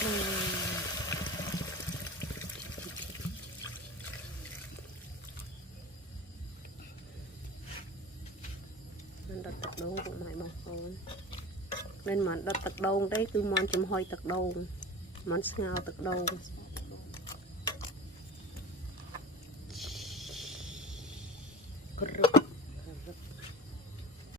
đặt tật đôn cũng mày bọc rồi nên mà đặt tật đôn đấy cứ món chấm hôi tật đôn món ngao tật đôn